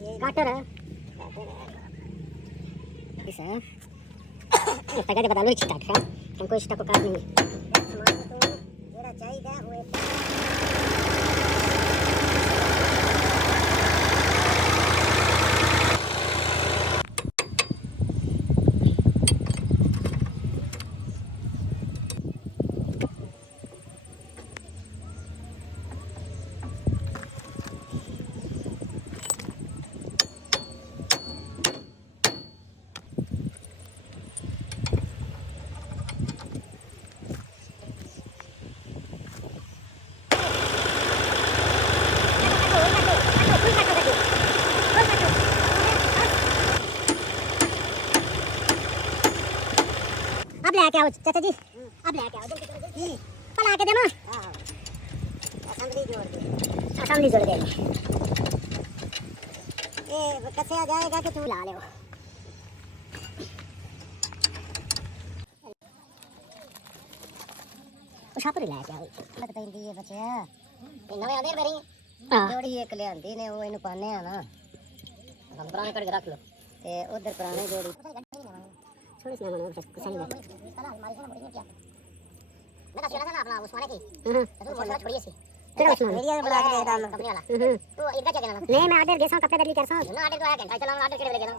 ये काटर है इसे तगड़े बता लो स्टार्ट है हमको स्टार्ट को काट नहीं सामान तो जेड़ा चाहिए वो अब ले आओ चाचा जी अब ले आओ जल्दी पला के देना असेंबली जोड़ देंगे ये कैसे आ जाएगा कि तू ला ले उस पर ले आओ मत पेंदी ये बच्चे नवे आंदे मेरी जोड़ी एक ले आंदी ने वो इनु पाने आ ना हम पुराने कट के रख लो ते उधर पुराने जोड़ी छोड़ इसमें मैंने कुछ नहीं है अलमारी से मुड़ी क्या मैं तो सुना था ना अपना उस्माने की तो बोल रहा छोड़िए सी तेरा उस्मान वीडियो में बुला के देता हूं कंपनी वाला तू इधर क्या कहना नहीं मैं ऑर्डर देसा कपड़े बदली कर सा ना ऑर्डर तो आया घंटा चला ऑर्डर केड़े लेके ना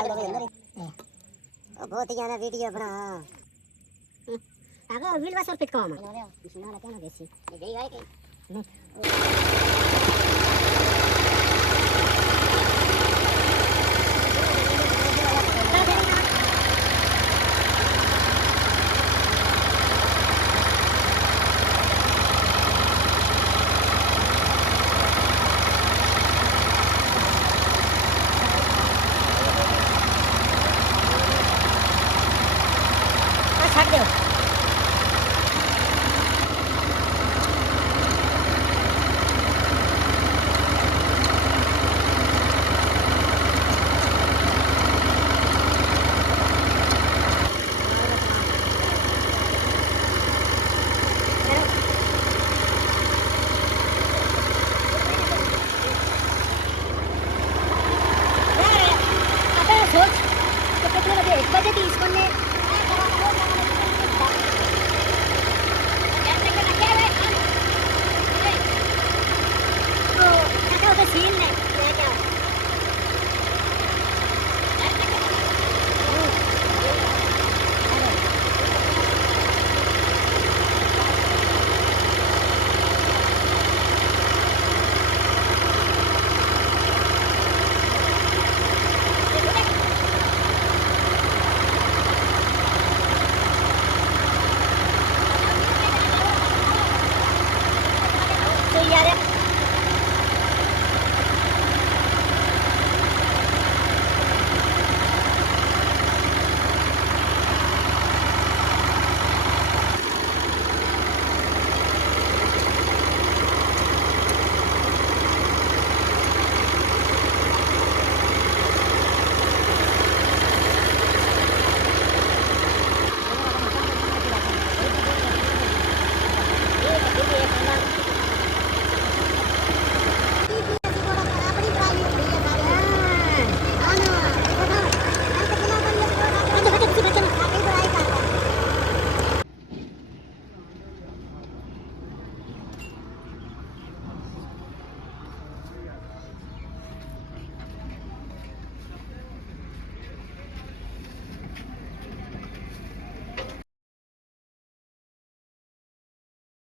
ऑर्डर अंदर ओ बहुत ही ज्यादा वीडियो बना आगे व्हील वाश और फिट काम है मशीन वाला क्या ना देसी ये गई है कि नहीं छाट दो